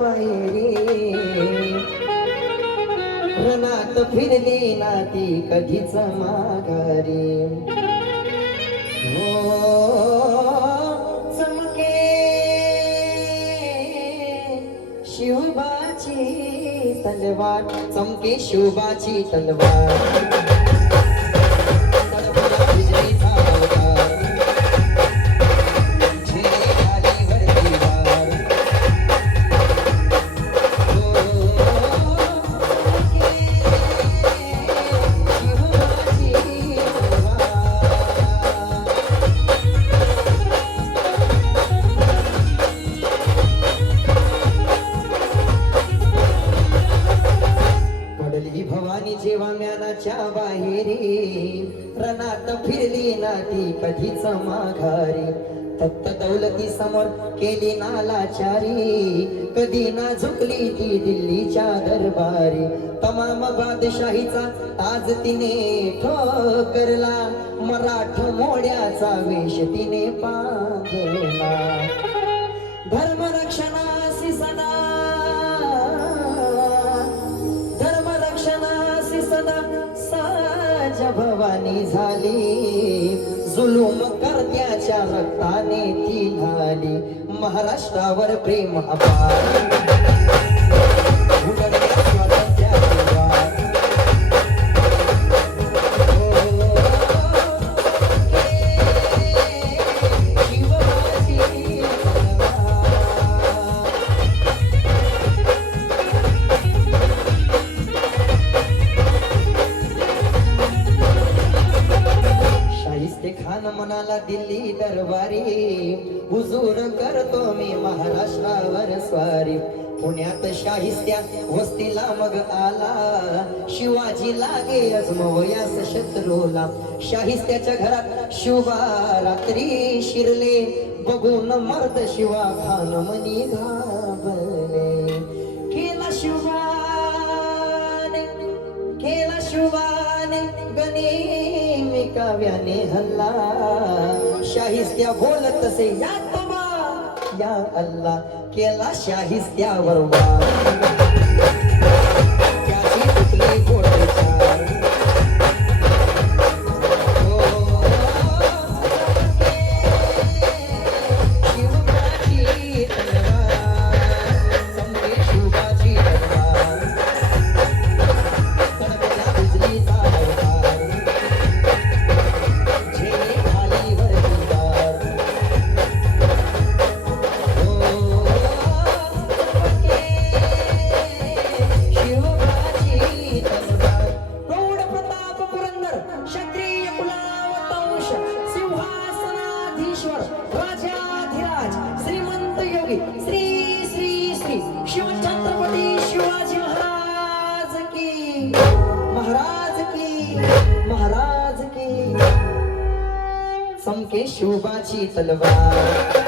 बाहेरी रणात फिरली ना ती कधीच माघारी हो चमके शिवबाची तलवार चमके शिवबाची तलवार भवानी जेव्हा म्यानाच्या बाहेरी रणात फिरली ना ती कधीच माघारी फक्त दौलती समोर केली नालाचारी कधी ना झुकली ती दिल्लीच्या दरबारी तमाम बादशाहीचा ताज तिने ठोकरला मराठ मोड्याचा वेश तिने पांघरला धर्मरक्षणासी सदा साज भवानी झाली जुलूम करत्याच्या रक्ताने ती ढाली महाराष्ट्रावर प्रेम अपार खान म्हणाला दिल्ली दरबारी हुजूर करतो मी महाराष्ट्रावर स्वारी पुण्यात शाहिस्त्या वस्तीला मग आला शिवाजी लागे अजमवयास शत्रूला शाहिस्त्याच्या घरात शिवबा रात्री शिरले बघून मर्द शिवा खान मनी घाबरले केला शिवाने गनिमी काव्याने हल्ला शाहिस्त्या बोलत तसे या तोबा या अल्लाह केला शाहिस्त्यावर वार त्याची तुटली घोड्याचार शिवबाची तलवार चमके शिवबाची तलवार राजाधिराज श्रीमंत योगी श्री श्री श्री शिव छत्रपती शिवाजी महाराज की चमके शिवबाची तलवार